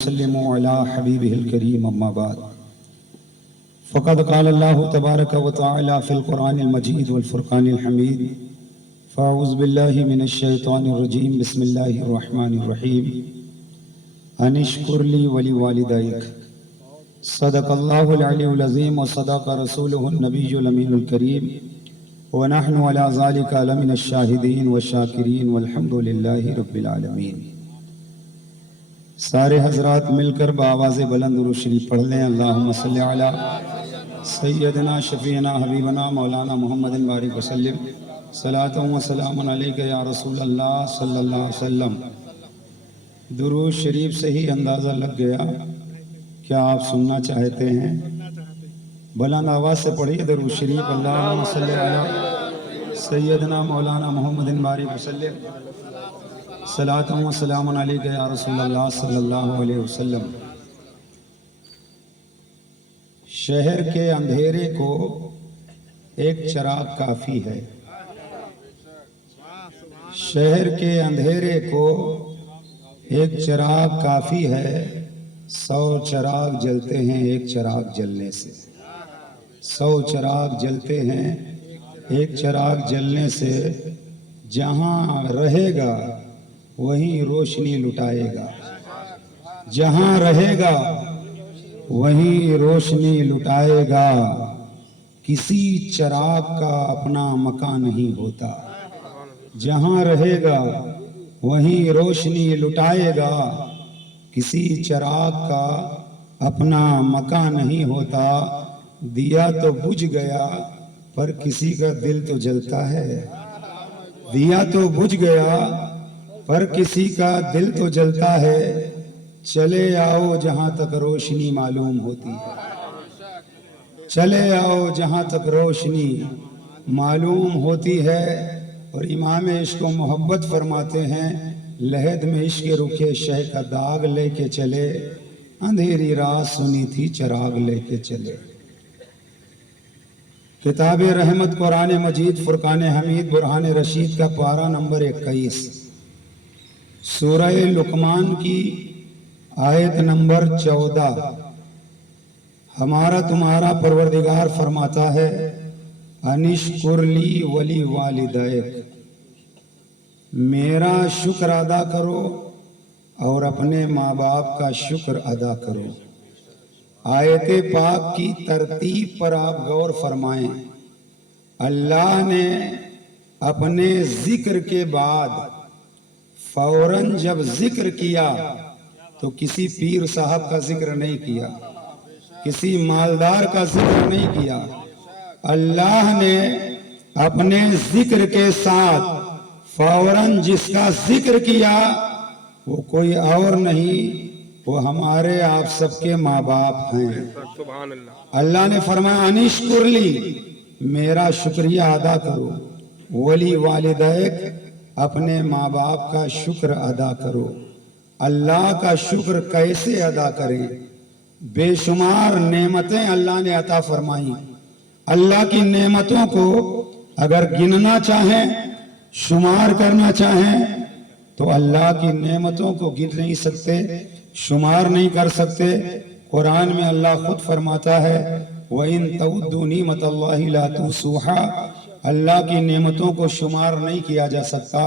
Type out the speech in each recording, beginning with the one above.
وسلموا على حبيبه الكريم أما بعد فقد قال الله تبارك وتعالى في القرآن المجيد والفرقان الحميد فأعوذ بالله من الشيطان الرجيم بسم الله الرحمن الرحيم أن اشكر لي ولوالديك صدق الله العلي العظيم وصدق رسوله النبي الأمين الكريم ونحن على ذلك لمن الشاهدين والشاكرين والحمد لله رب العالمين۔ سارے حضرات مل کر بآواز بلند درود شریف پڑھ لیں۔ اللہم صلی علی سیدنا شفیعنا حبیبنا مولانا محمد بارک وسلم صلاۃ و سلام علیک یا رسول اللہ صلی اللہ علیہ وسلم۔ درود شریف سے ہی اندازہ لگ گیا کیا آپ سننا چاہتے ہیں؟ بلند آواز سے پڑھیے درود شریف۔ اللہم صلی علی سیدنا مولانا محمد بارک وسلم صلاۃ و سلام علیک یا رسول اللہ صلی اللہ علیہ وسلم۔ شہر کے اندھیرے کو ایک چراغ کافی ہے، شہر کے اندھیرے کو ایک چراغ کافی ہے، 100 چراغ جلتے ہیں ایک چراغ جلنے سے، 100 چراغ جلتے ہیں ایک چراغ جلنے سے۔ جہاں رہے گا وہیں روشنی لٹائے گا، جہاں رہے گا وہیں روشنی لٹائے گا۔ کسی چراغ کا اپنا مکان نہیں ہوتا، جہاں رہے گا وہیں روشنی لٹائے گا۔ کسی چراغ کا اپنا مکان نہیں ہوتا، دیا تو بجھ گیا پر کسی کا دل تو جلتا ہے، دیا تو بجھ گیا پر کسی کا دل تو جلتا ہے۔ چلے آؤ جہاں تک روشنی معلوم ہوتی ہے، چلے آؤ جہاں تک روشنی معلوم ہوتی ہے۔ اور امام عشق و محبت فرماتے ہیں، لحد میں عشق رکھے شہ کا داغ لے کے چلے، اندھیری رات سنی تھی چراغ لے کے چلے۔ کتاب رحمت قرآن مجید فرقان حمید برہان رشید کا پارہ نمبر 21، سورہ لقمان کی آیت نمبر 14۔ ہمارا تمہارا پروردگار فرماتا ہے، انشکر لی ولی والدیک، میرا شکر ادا کرو اور اپنے ماں باپ کا شکر ادا کرو۔ آیت پاک کی ترتیب پر آپ غور فرمائیں۔ اللہ نے اپنے ذکر کے بعد فوراً جب ذکر کیا تو کسی پیر صاحب کا ذکر نہیں کیا، کسی مالدار کا ذکر نہیں کیا۔ اللہ نے اپنے ذکر کے ساتھ فوراً جس کا ذکر کیا وہ کوئی اور نہیں، وہ ہمارے آپ سب کے ماں باپ ہیں۔ اللہ نے فرمایا انشکر لی، میرا شکریہ ادا کرو، ولی والدیک، اپنے ماں باپ کا شکر ادا کرو۔ اللہ کا شکر کیسے ادا کریں؟ بے شمار نعمتیں اللہ نے عطا فرمائی۔ اللہ کی نعمتوں کو اگر گننا چاہیں، شمار کرنا چاہیں تو اللہ کی نعمتوں کو گن نہیں سکتے، شمار نہیں کر سکتے۔ قرآن میں اللہ خود فرماتا ہے وَإِن تَعُدُّوا نِعْمَتَ اللَّهِ لَا تُحْصُوهَا، اللہ کی نعمتوں کو شمار نہیں کیا جا سکتا،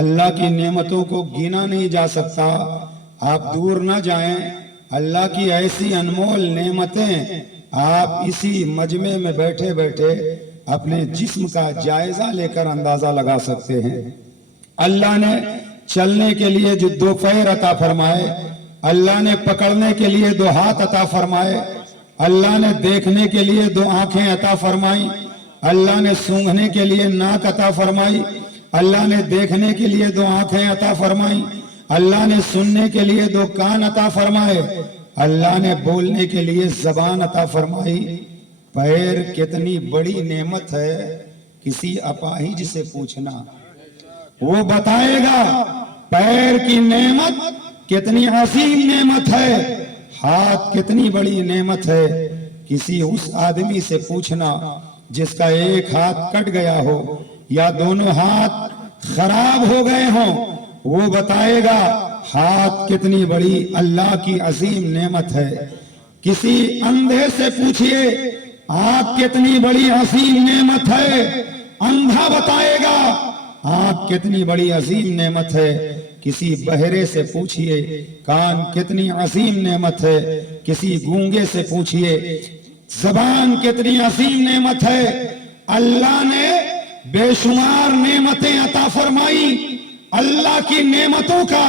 اللہ کی نعمتوں کو گنا نہیں جا سکتا۔ آپ دور نہ جائیں، اللہ کی ایسی انمول نعمتیں آپ اسی مجمع میں بیٹھے بیٹھے اپنے جسم کا جائزہ لے کر اندازہ لگا سکتے ہیں۔ اللہ نے چلنے کے لیے جو 2 پیر عطا فرمائے، اللہ نے پکڑنے کے لیے 2 ہاتھ عطا فرمائے، اللہ نے دیکھنے کے لیے 2 آنکھیں عطا فرمائی، اللہ نے سونگھنے کے لیے ناک عطا فرمائی، اللہ نے دیکھنے کے لیے 2 آنکھیں عطا فرمائی، اللہ نے سننے کے لیے 2 کان عطا فرمائے، اللہ نے بولنے کے لیے زبان عطا فرمائی۔ پیر کتنی بڑی نعمت ہے، کسی اپاہج سے پوچھنا وہ بتائے گا پیر کی نعمت کتنی عظیم نعمت ہے، ہاتھ کتنی بڑی نعمت ہے۔ کسی اس آدمی سے پوچھنا جس کا ایک ہاتھ کٹ گیا ہو یا دونوں ہاتھ خراب ہو گئے ہوں، وہ بتائے گا ہاتھ کتنی بڑی اللہ کی عظیم نعمت ہے. کسی اندھے سے پوچھئے آنکھ کتنی بڑی عظیم نعمت ہے، اندھا بتائے گا آنکھ کتنی بڑی عظیم نعمت ہے. کسی بہرے سے پوچھئے کان کتنی عظیم نعمت ہے، کسی گونگے سے پوچھئے زبان کتنی عظیم نعمت ہے. اللہ نے بے شمار نعمتیں عطا فرمائی. اللہ کی نعمتوں کا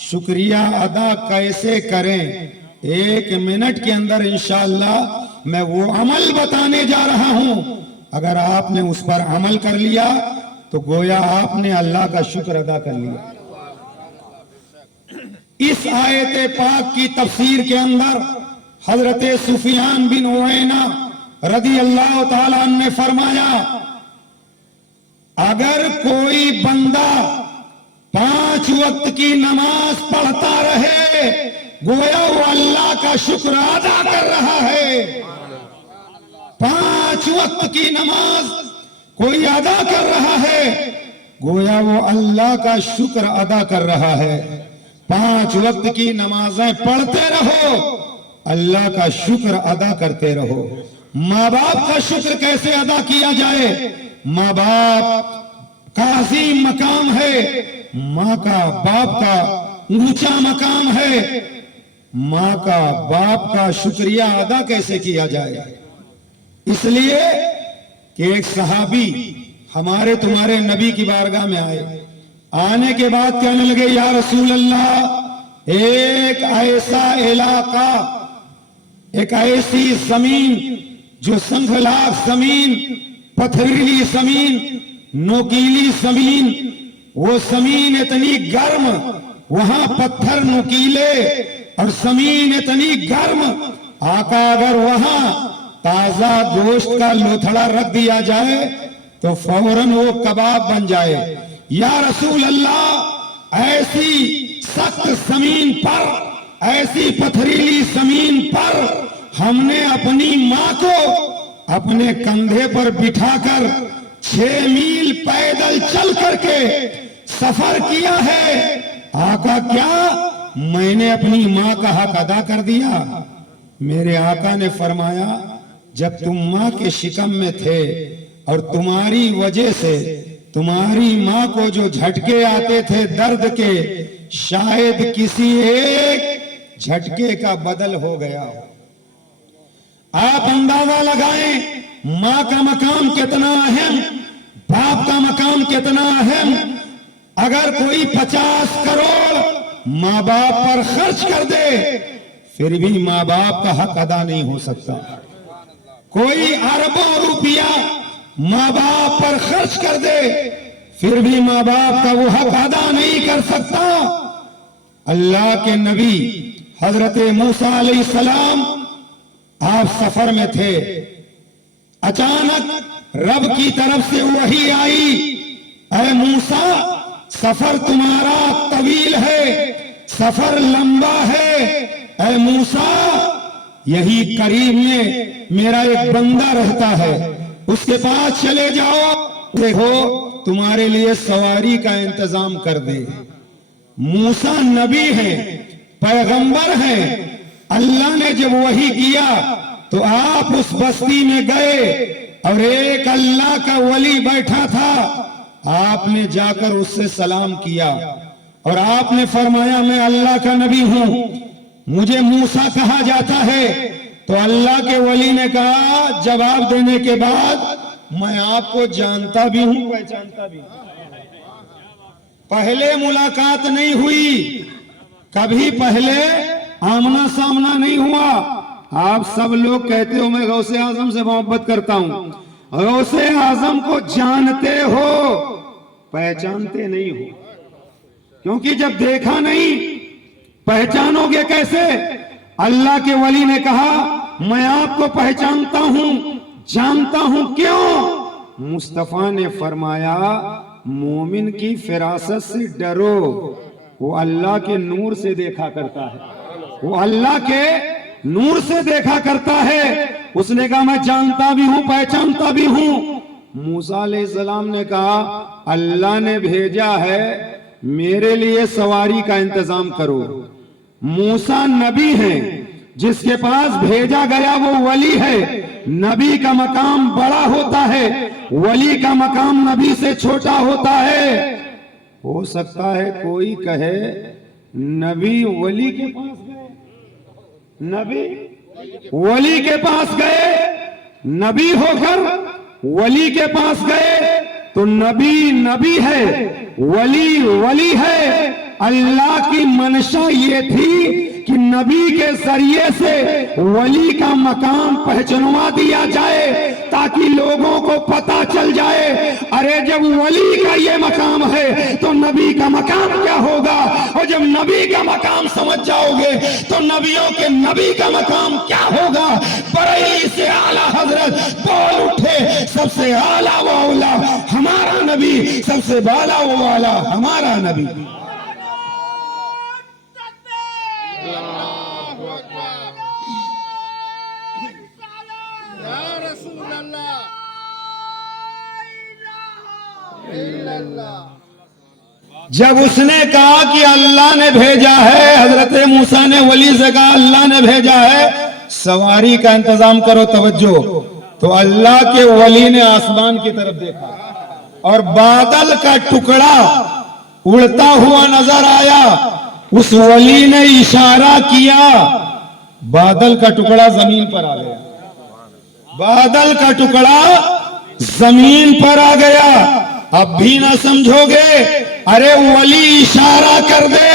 شکریہ ادا کیسے کریں؟ 1 منٹ کے اندر انشاءاللہ میں وہ عمل بتانے جا رہا ہوں. اگر آپ نے اس پر عمل کر لیا تو گویا آپ نے اللہ کا شکر ادا کر لیا. اس آیت پاک کی تفسیر کے اندر حضرت سفیان بن عیینہ رضی اللہ تعالیٰ عنہ نے فرمایا اگر کوئی بندہ 5 وقت کی نماز پڑھتا رہے گویا وہ اللہ کا شکر ادا کر رہا ہے. 5 وقت کی نماز کوئی ادا کر رہا ہے گویا وہ اللہ کا شکر ادا کر رہا ہے. 5 وقت کی نمازیں پڑھتے رہو، اللہ کا شکر ادا کرتے رہو. ماں باپ کا شکر کیسے ادا کیا جائے؟ ماں باپ کا عظیم مقام ہے، ماں کا باپ کا اونچا مقام ہے. ماں کا باپ کا شکریہ ادا کیسے کیا جائے؟ اس لیے کہ ایک صحابی ہمارے تمہارے نبی کی بارگاہ میں آئے. آنے کے بعد کہنے لگے یا رسول اللہ، ایک ایسا علاقہ، ایک ایسی زمین جو سنگلاخ زمین، پتھریلی زمین، نوکیلی زمین، وہ زمین اتنی گرم، وہاں پتھر نوکیلے اور زمین اتنی گرم. آقا اگر وہاں تازہ گوشت کا لوتھڑا رکھ دیا جائے تو فوراً وہ کباب بن جائے. یا رسول اللہ، ایسی سخت زمین پر، ایسی پتھریلی زمین پر ہم نے اپنی ماں کو اپنے کندھے پر بٹھا کر 6 میل پیدل چل کر کے سفر کیا ہے. آقا کیا میں نے اپنی ماں کا حق ادا کر دیا؟ میرے آقا نے فرمایا جب تم ماں کے شکم میں تھے اور تمہاری وجہ سے تمہاری ماں کو جو جھٹکے آتے تھے درد کے، شاید کسی ایک جھٹکے کا بدل ہو گیا ہو. آپ اندازہ لگائیں ماں کا مقام کتنا اہم، باپ کا مقام کتنا اہم. اگر کوئی 50 کروڑ ماں باپ پر خرچ کر دے پھر بھی ماں باپ کا حق ادا نہیں ہو سکتا. کوئی اربوں روپیہ ماں باپ پر خرچ کر دے پھر بھی ماں باپ کا وہ حق ادا نہیں کر سکتا. اللہ کے نبی حضرت موسیٰ علیہ السلام آپ سفر میں تھے، اچانک رب کی طرف سے وحی آئی، اے موسیٰ سفر تمہارا طویل ہے، سفر لمبا ہے. اے موسیٰ یہی قریب میں میرا ایک بندہ رہتا ہے، اس کے پاس چلے جاؤ، دیکھو تمہارے لیے سواری کا انتظام کر دے. موسیٰ نبی ہیں، پیغمبر ہیں. اللہ نے جب وحی کیا تو آپ اس بستی میں گئے اور ایک اللہ کا ولی بیٹھا تھا. آپ نے جا کر اس سے سلام کیا اور آپ نے فرمایا میں اللہ کا نبی ہوں، مجھے موسیٰ کہا جاتا ہے. تو اللہ کے ولی نے کہا جواب دینے کے بعد میں آپ کو جانتا بھی ہوں پہچانتا بھی ہوں. پہلے ملاقات نہیں ہوئی، کبھی پہلے آمنا سامنا نہیں ہوا. آپ سب لوگ کہتے ہو میں غوث اعظم سے محبت کرتا ہوں، غوث اعظم کو جانتے ہو پہچانتے نہیں ہو، کیونکہ جب دیکھا نہیں پہچانو گے کیسے؟ اللہ کے ولی نے کہا میں آپ کو پہچانتا ہوں، جانتا ہوں. کیوں؟ مصطفیٰ نے فرمایا مومن کی فراست سے ڈرو، وہ اللہ کے نور سے دیکھا کرتا ہے، وہ اللہ کے نور سے دیکھا کرتا ہے. اس نے کہا میں جانتا بھی ہوں پہچانتا بھی ہوں. موسیٰ علیہ السلام نے کہا اللہ نے بھیجا ہے میرے لیے سواری کا انتظام کرو. موسیٰ نبی ہیں, جس کے پاس بھیجا گیا وہ ولی ہے. نبی کا مقام بڑا ہوتا ہے, ولی کا مقام نبی سے چھوٹا ہوتا ہے. ہو سکتا ہے کوئی کہے نبی ولی کے پاس گئے, نبی ولی کے پاس گئے, نبی ہو کر ولی کے پاس گئے تو نبی نبی ہے, ولی ولی ہے. اللہ کی منشا یہ تھی کہ نبی کے ذریعے سے ولی کا مقام پہچنوا دیا جائے تاکہ لوگوں کو پتا چل جائے ارے جب ولی کا یہ مقام ہے تو نبی کا مقام کیا ہوگا, اور جب نبی کا مقام سمجھ جاؤ گے تو نبیوں کے نبی کا مقام کیا ہوگا. بریلی سے اعلیٰ حضرت بول اٹھے سب سے اعلیٰ و اولیٰ ہمارا نبی, سب سے بالا و اعلیٰ ہمارا نبی. جب اس نے کہا کہ اللہ نے بھیجا ہے, حضرت موسیٰ نے ولی سے کہا اللہ نے بھیجا ہے, سواری کا انتظام کرو. توجہ, تو اللہ کے ولی نے آسمان کی طرف دیکھا اور بادل کا ٹکڑا اڑتا ہوا نظر آیا. اس ولی نے اشارہ کیا, بادل کا ٹکڑا زمین پر آ گیا, بادل کا ٹکڑا زمین پر آ گیا. اب بھی نہ سمجھو گے, ارے ولی اشارہ کر دے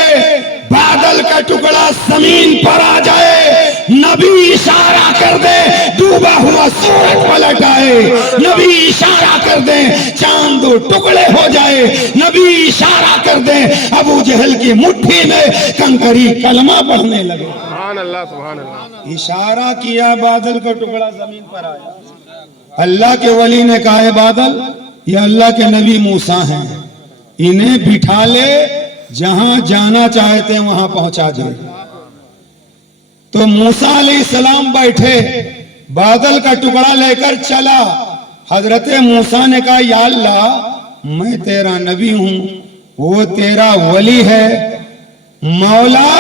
بادل کا ٹکڑا زمین پر آ جائے, نبی اشارہ کر دے ڈوبا ہوا سورج پلٹ آئے, نبی اشارہ کر دے چاند دو ٹکڑے ہو جائے, نبی اشارہ کر دے ابو جہل کی مٹھی میں کنکری کلمہ پڑھنے لگے. سبحان اللہ سبحان اللہ. اشارہ کیا, بادل کا ٹکڑا زمین پر آیا. اللہ کے ولی نے کہا ہے بادل یہ اللہ کے نبی موسیٰ ہیں, انہیں بٹھا لے, جہاں جانا چاہتے ہیں وہاں پہنچا دے. تو موسیٰ علیہ السلام بیٹھے, بادل کا ٹکڑا لے کر چلا. حضرت موسیٰ نے کہا یا اللہ میں تیرا نبی ہوں, وہ تیرا ولی ہے, مولا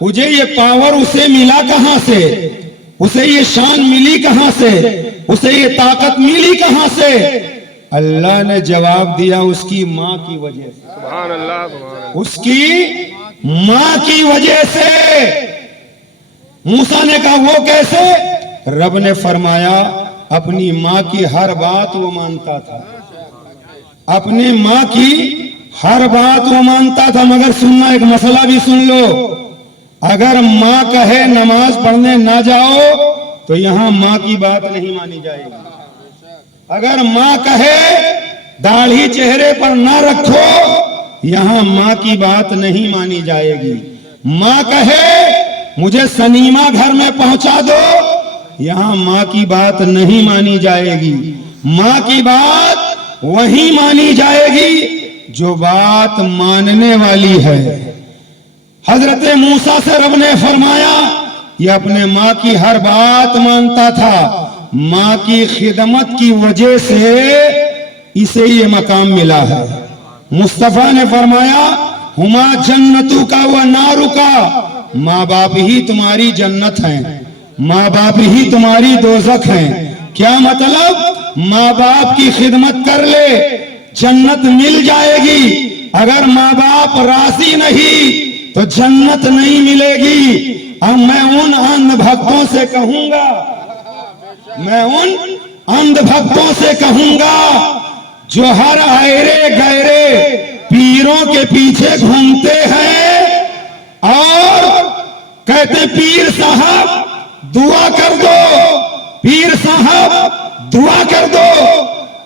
مجھے یہ پاور اسے ملا کہاں سے, اسے یہ شان ملی کہاں سے, اسے یہ طاقت ملی کہاں سے. اللہ نے جواب دیا اس کی ماں کی وجہ سے. سبحان اللہ سبحان اللہ. اس کی ماں کی وجہ سے. موسیٰ نے کہا وہ کیسے؟ رب نے فرمایا اپنی ماں کی ہر بات وہ مانتا تھا, اپنی ماں کی ہر بات وہ مانتا تھا. مگر سننا, ایک مسئلہ بھی سن لو, اگر ماں کہے نماز پڑھنے نہ جاؤ تو یہاں ماں کی بات نہیں مانی جائے گی. اگر ماں کہے داڑھی چہرے پر نہ رکھو یہاں ماں کی بات نہیں مانی جائے گی. ماں کہے مجھے سنیما گھر میں پہنچا دو یہاں ماں کی بات نہیں مانی جائے گی. ماں کی بات وہی مانی جائے گی جو بات ماننے والی ہے. حضرت موسیٰ سے رب نے فرمایا یہ اپنے ماں کی ہر بات مانتا تھا, ماں کی خدمت کی وجہ سے اسے یہ مقام ملا ہے. مصطفیٰ نے فرمایا ہما جنتو کا و نارو کا, ماں باپ ہی تمہاری جنت ہیں, ماں باپ ہی تمہاری دوزخ ہیں. کیا مطلب؟ ماں باپ کی خدمت کر لے جنت مل جائے گی, اگر ماں باپ راضی نہیں تو جنت نہیں ملے گی. اب میں ان اندھ بھکتوں سے کہوں گا, میں ان اندھ بھکتوں سے کہوں گا جو ہر آئرے گہرے پیروں کے پیچھے گھومتے ہیں اور کہتے پیر صاحب دعا کر دو, پیر صاحب دعا کر دو.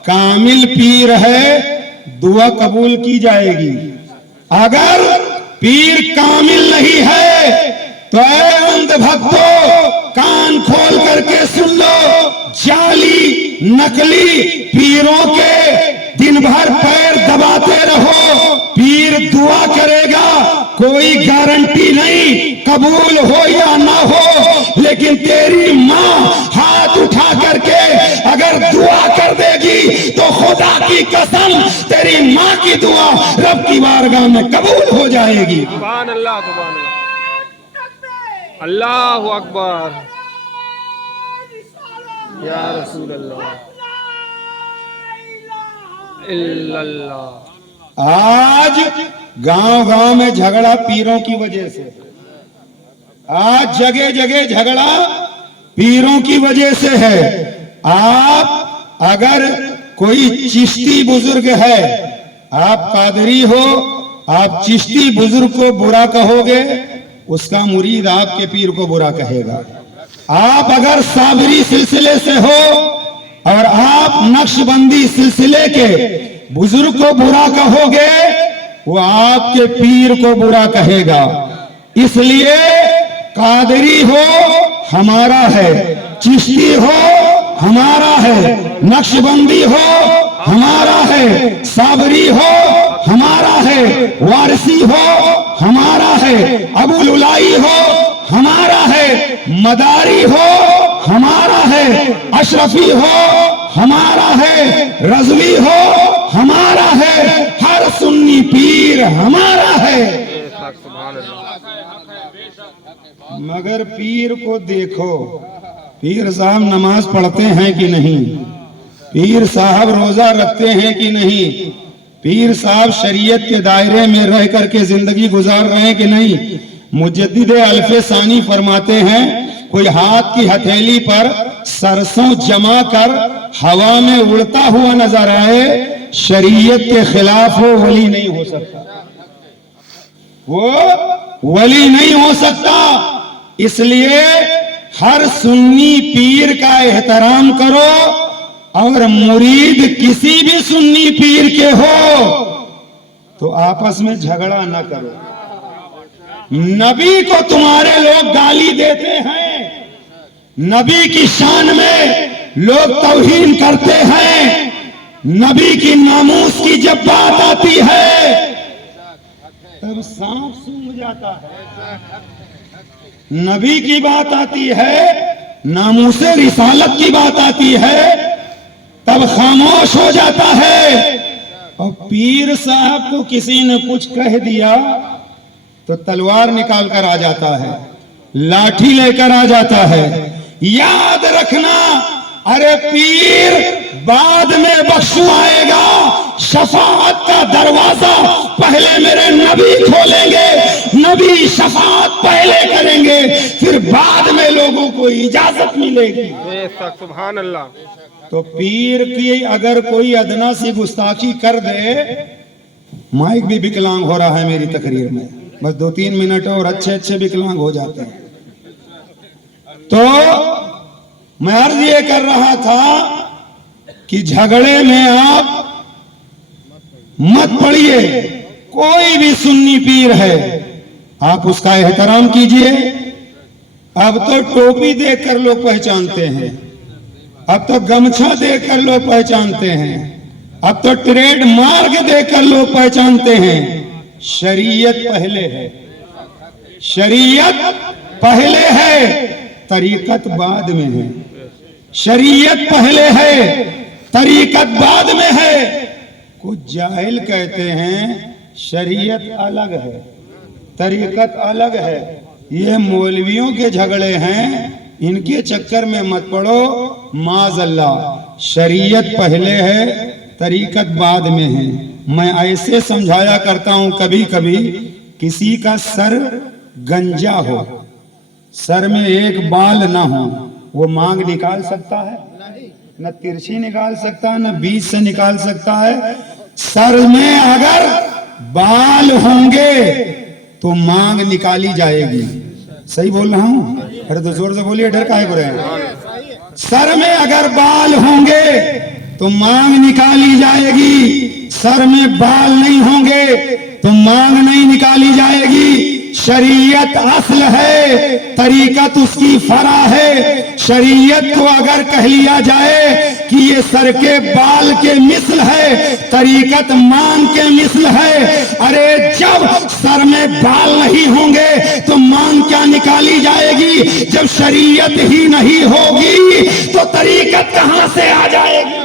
کامل پیر ہے دعا قبول کی جائے گی, اگر پیر کامل نہیں ہے تو اے اندھ بھکتو کان کھول کر کے سن لو, جعلی نکلی پیروں کے دن بھر پیر دباتے رہو, پیر دعا کرے گا کوئی گارنٹی نہیں قبول ہو یا نہ ہو, لیکن تیری ماں ہاتھ اٹھا کر کے اگر دعا کر دے گی گی تو خدا کی قسم تیری ماں کی دعا رب کی بارگاہ میں قبول ہو جائے گی. سبحان اللہ سبحان اللہ. اللہ اکبر. یا رسول اللہ الا اللہ. آج گاؤں گاؤں میں جھگڑا پیروں کی وجہ سے، آج جگہ جگہ جھگڑا پیروں کی وجہ سے ہے. آپ اگر کوئی چشتی بزرگ ہے، آپ قادری ہو، آپ چشتی بزرگ کو برا کہو گے، اس کا مرید آپ کے پیر کو برا کہے گا. آپ اگر صابری سلسلے سے ہو اور آپ نقش بندی سلسلے کے بزرگ کو برا کہو گے، وہ آپ کے پیر کو برا کہے گا. اس لیے قادری ہو ہمارا ہے، چشتی ہو ہمارا ہے، نقش بندی ہو ہمارا ہے، صابری ہو ہمارا ہے، وارثی ہو ہمارا ہے، ابو لولائی ہو ہمارا ہے، مداری ہو ہمارا ہے، اشرفی ہو ہمارا ہے، رضوی ہو ہمارا ہے، ہر سنی پیر ہمارا ہے. سبحان اللہ. مگر پیر کو دیکھو، پیر صاحب نماز پڑھتے ہیں کہ نہیں، پیر صاحب روزہ رکھتے ہیں کہ نہیں، پیر صاحب شریعت کے دائرے میں رہ کر کے زندگی گزار رہے ہیں کہ نہیں. مجدد الف ثانی فرماتے ہیں کوئی ہاتھ کی ہتھیلی پر سرسوں جما کر ہوا میں اڑتا ہوا نظر آئے، شریعت کے خلاف وہ ولی نہیں ہو سکتا، وہ ولی نہیں ہو سکتا. اس لیے ہر سنی پیر کا احترام کرو، اور مرید کسی بھی سنی پیر کے ہو تو آپس میں جھگڑا نہ کرو. نبی کو تمہارے لوگ گالی دیتے ہیں، نبی کی شان میں لوگ توہین کرتے ہیں، نبی کی ناموس کی جب بات آتی ہے تب سانپ سونگ جاتا ہے. نبی کی بات آتی ہے، ناموس رسالت کی بات آتی ہے، تب خاموش ہو جاتا ہے. اور پیر صاحب کو کسی نے کچھ کہہ دیا تو تلوار نکال کر آ جاتا ہے، لاٹھی لے کر آ جاتا ہے. یاد رکھنا، ارے پیر بعد میں بخشو آئے گا، شفاعت کا دروازہ پہلے میرے نبی کھولیں گے، نبی شفاعت پہلے کریں گے، پھر بعد میں لوگوں کو اجازت ملے گی. سبحان اللہ. تو پیر کی اگر کوئی ادنا سی گستاخی کر دے، مائک بھی وکلانگ ہو رہا ہے میری تقریر میں، بس 2-3 منٹ اور اچھے وکلانگ ہو جاتے ہیں. تو میں عرض یہ کر رہا تھا کہ جھگڑے میں آپ مت پڑیے. کوئی بھی سنی پیر ہے آپ اس کا احترام کیجئے. اب تو ٹوپی دیکھ کر لوگ پہچانتے ہیں، اب تو گمچھا دیکھ کر لوگ پہچانتے ہیں، اب تو ٹریڈ مارک دیکھ کر لوگ پہچانتے ہیں. شریعت پہلے ہے، شریعت پہلے ہے، طریقت بعد میں ہے. شریعت پہلے ہے، طریقت بعد میں ہے. کچھ جاہل کہتے ہیں شریعت الگ ہے، طریقت الگ ہے. یہ مولویوں کے جھگڑے ہیں، ان کے چکر میں مت پڑو. معاذ اللہ، شریعت پہلے ہے، طریقت بعد میں ہے. میں ایسے سمجھایا کرتا ہوں، کبھی کبھی کسی کا سر گنجا ہو، سر میں ایک بال نہ ہو، وہ مانگ نکال سکتا ہے؟ نہ ترچھی نکال سکتا ہے، نہ بیچ سے نکال سکتا ہے. سر میں اگر بال ہوں گے تو مانگ نکالی جائے گی. صحیح بول رہا ہوں؟ ارے تو زور سے بولیے، ڈر کاہے کو رہے ہیں؟ سر میں اگر بال ہوں گے تو مانگ نکالی جائے گی، سر میں بال نہیں ہوں گے تو مانگ نہیں نکالی جائے گی. شریعت اصل ہے، طریقت اس کی فرع ہے. شریعت کو اگر کہہ لیا جائے کہ یہ سر کے بال کے مثل ہے، طریقت مانگ کے مثل ہے. ارے جب سر میں بال نہیں ہوں گے تو مانگ کیا نکالی جائے گی؟ جب شریعت ہی نہیں ہوگی تو طریقت کہاں سے آ جائے گی؟